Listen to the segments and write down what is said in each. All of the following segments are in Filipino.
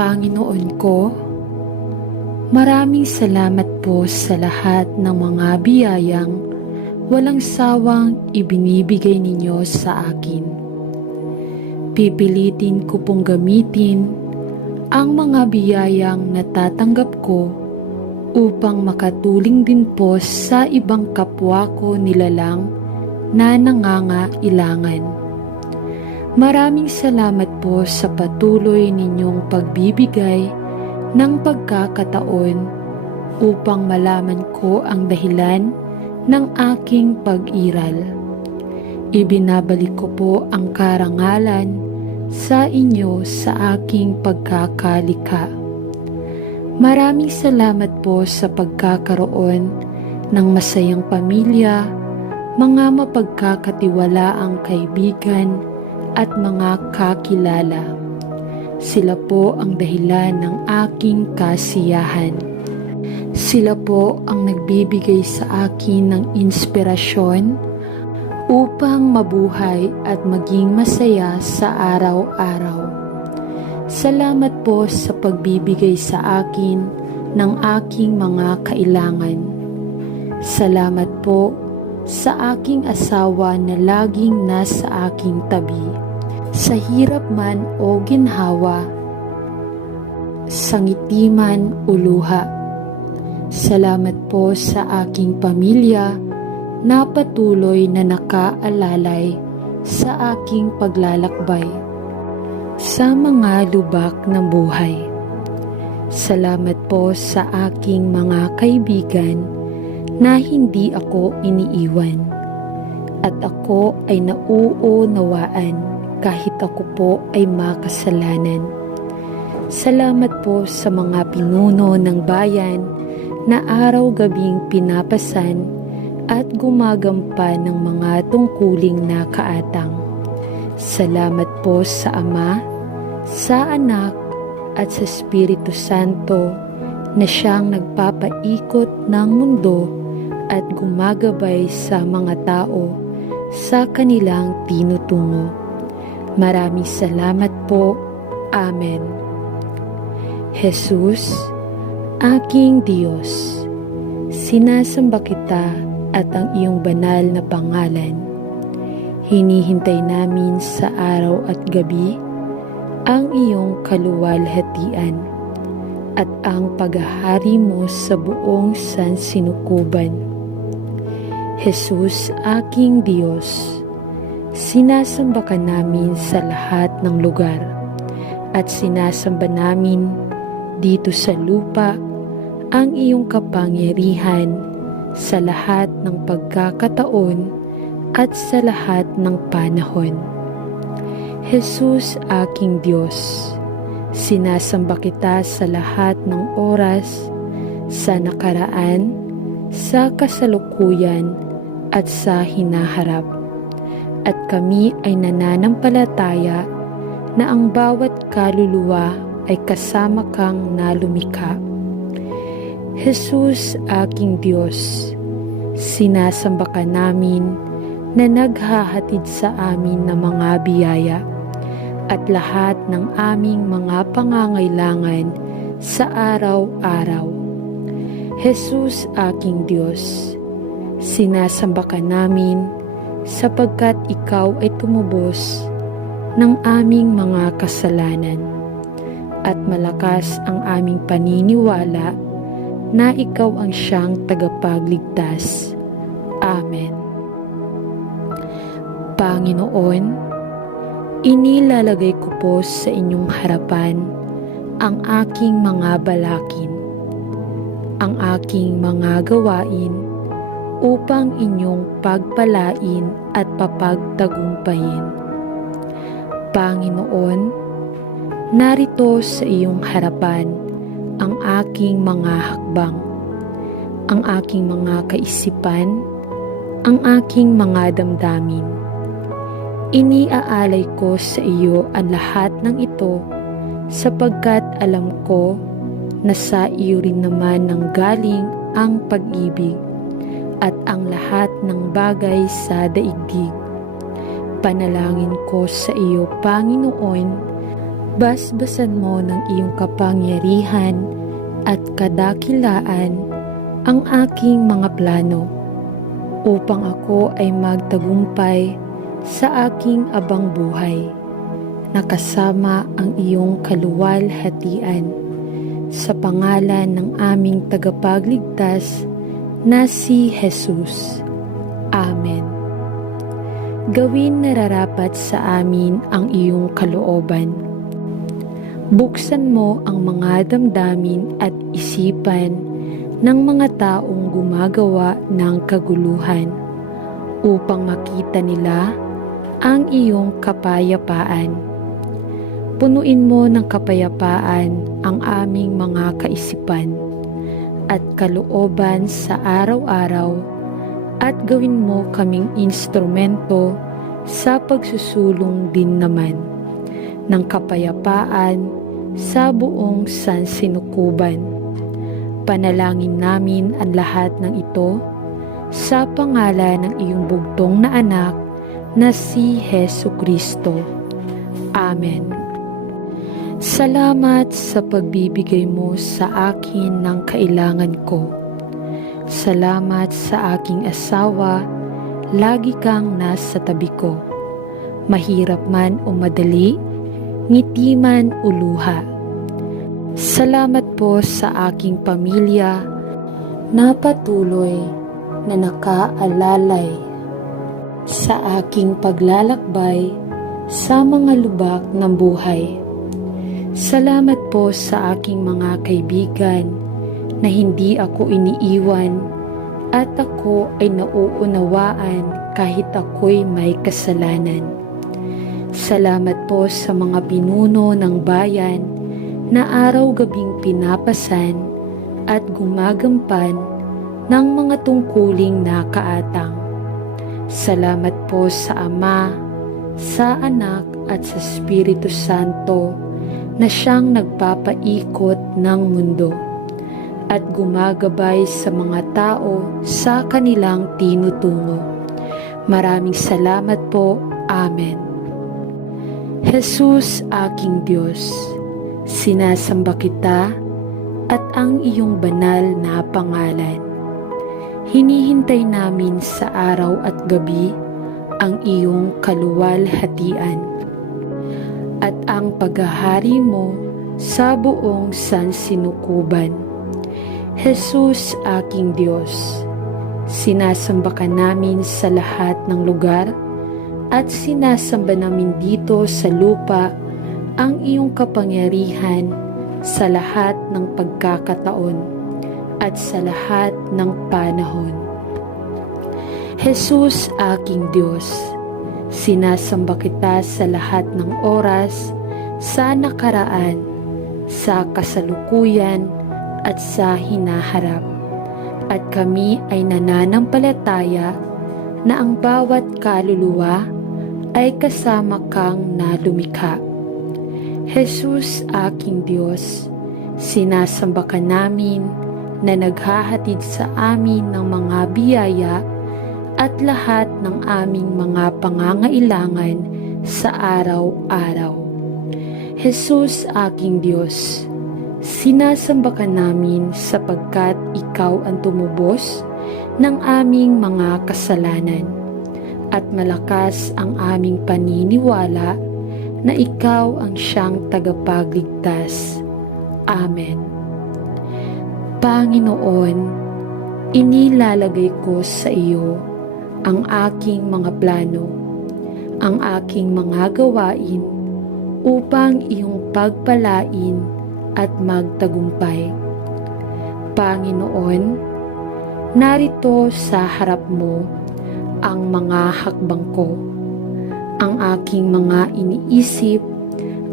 Panginoon ko, maraming salamat po sa lahat ng mga biyayang walang sawang ibinibigay ninyo sa akin. Pipilitin ko pong gamitin ang mga biyayang natatanggap ko upang makatulong din po sa ibang kapwa ko nilalang na nangangailangan. Maraming salamat po sa patuloy ninyong pagbibigay ng pagkakataon upang malaman ko ang dahilan ng aking pag-iral. Ibinabalik ko po ang karangalan sa inyo sa aking pagkakalikha. Maraming salamat po sa pagkakaroon ng masayang pamilya, mga mapagkakatiwalaang kaibigan at mga kakilala. Sila po ang dahilan ng aking kasiyahan. Sila po ang nagbibigay sa akin ng inspirasyon upang mabuhay at maging masaya sa araw-araw. Salamat po sa pagbibigay sa akin ng aking mga kailangan. Salamat po sa aking asawa na laging nasa aking tabi, sa hirap man o ginhawa, sa ngiti man o luha. Salamat po sa aking pamilya na patuloy na nakaalalay sa aking paglalakbay sa mga lubak ng buhay. Salamat po sa aking mga kaibigan na hindi ako iniiwan at ako ay nauunawaan kahit ako po ay makasalanan. Salamat po sa mga pinuno ng bayan na araw-gabing pinapasan at gumagampan ng mga tungkuling nakaatang. Salamat po sa Ama, sa Anak at sa Espiritu Santo na siyang nagpapaikot ng mundo at gumagabay sa mga tao sa kanilang tinutungo. Maraming salamat po. Amen. Jesus, aking Diyos, sinasamba kita at ang iyong banal na pangalan. Hinihintay namin sa araw at gabi ang iyong kaluwalhatian at ang paghahari mo sa buong sansinukuban. Jesus, aking Diyos, sinasamba ka namin sa lahat ng lugar at sinasamba namin dito sa lupa ang iyong kapangyarihan sa lahat ng pagkakataon at sa lahat ng panahon. Jesus, aking Diyos, sinasamba kita sa lahat ng oras, sa nakaraan, sa kasalukuyan, at sa hinaharap. At kami ay nananampalataya na ang bawat kaluluwa ay kasama kang nalumikha. Jesus, aking Diyos, sinasamba ka namin na naghahatid sa amin ng mga biyaya at lahat ng aming mga pangangailangan sa araw-araw. Jesus, aking Diyos, sinasamba ka namin sapagkat ikaw ay tumubos ng aming mga kasalanan at malakas ang aming paniniwala na ikaw ang siyang tagapagligtas. Amen. Panginoon, inilalagay ko po sa inyong harapan ang aking mga balakid, ang aking mga gawain upang inyong pagpalain at papagtagumpayin. Panginoon, narito sa iyong harapan ang aking mga hakbang, ang aking mga kaisipan, ang aking mga damdamin. Iniaalay ko sa iyo ang lahat ng ito sapagkat alam ko na sa iyo rin naman nanggaling ang pag-ibig at ang lahat ng bagay sa daigdig. Panalangin ko sa iyo, Panginoon, Basbasan mo ng iyong kapangyarihan at kadakilaan ang aking mga plano upang ako ay magtagumpay sa aking abang buhay, nakasama ang iyong kaluwalhatian sa pangalan ng aming tagapagligtas na si Jesus. Amen. Gawin nararapat sa amin ang iyong kalooban. Buksan mo ang mga damdamin at isipan ng mga taong gumagawa ng kaguluhan upang makita nila ang iyong kapayapaan. Punuin mo ng kapayapaan ang aming mga kaisipan at kalooban sa araw-araw at gawin mo kaming instrumento sa pagsusulong din naman ng kapayapaan sa buong sansinukuban. Panalangin namin ang lahat ng ito sa pangalan ng iyong bugtong na anak na si Hesukristo. Amen. Salamat sa pagbibigay mo sa akin ng kailangan ko. Salamat sa aking asawa, lagi kang nasa tabi ko. Mahirap man o madali, ngiti man o luha. Salamat po sa aking pamilya na patuloy na nakaalalay sa aking paglalakbay sa mga lubak ng buhay. Salamat po sa aking mga kaibigan na hindi ako iniiwan at ako ay nauunawaan kahit ako'y may kasalanan. Salamat po sa mga pinuno ng bayan na araw-gabing pinapasan at gumagampan ng mga tungkuling nakaatang. Salamat po sa Ama, sa Anak at sa Espiritu Santo na siyang nagpapaikot ng mundo at gumagabay sa mga tao sa kanilang tinutungo. Maraming salamat po. Amen. Jesus, aking Diyos, sinasamba kita at ang iyong banal na pangalan. Hinihintay namin sa araw at gabi ang iyong kaluwalhatian at ang paghahari mo sa buong sansinukuban. Jesus, aking Diyos, sinasamba ka namin sa lahat ng lugar at sinasamba namin dito sa lupa ang iyong kapangyarihan sa lahat ng pagkakataon at sa lahat ng panahon. Jesus, aking Diyos, sinasamba kita sa lahat ng oras, sa nakaraan, sa kasalukuyan at sa hinaharap. At kami ay nananampalataya na ang bawat kaluluwa ay kasama kang nalumikha. Jesus, aking Diyos, sinasamba ka namin na naghahatid sa amin ng mga biyaya at lahat ng aming mga pangangailangan sa araw-araw. Jesus, aking Diyos, sinasamba ka namin sapagkat ikaw ang tumubos ng aming mga kasalanan at malakas ang aming paniniwala na ikaw ang siyang tagapagligtas. Amen. Panginoon, inilalagay ko sa iyo ang aking mga plano, ang aking mga gawain upang iyong pagpalain at magtagumpay. Panginoon, narito sa harap mo ang mga hakbang ko, ang aking mga iniisip,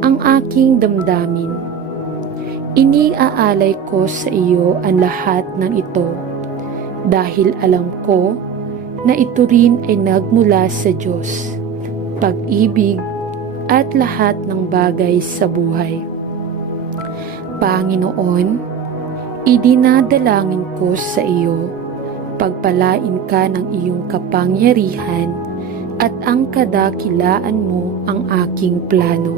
ang aking damdamin. Iniaalay ko sa iyo ang lahat ng ito dahil alam ko na ito rin ay nagmula sa Diyos, pag-ibig at lahat ng bagay sa buhay. Panginoon, idinadalangin ko sa iyo, pagpalain ka ng iyong kapangyarihan at ang kadakilaan mo ang aking plano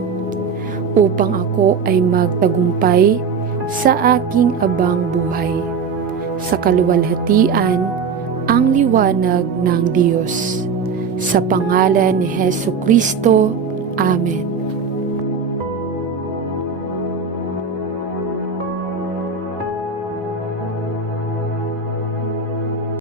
upang ako ay magtagumpay sa aking abang buhay. Sa kaluwalhatian, ang liwanag ng Diyos. Sa pangalan ni Hesu Kristo. Amen.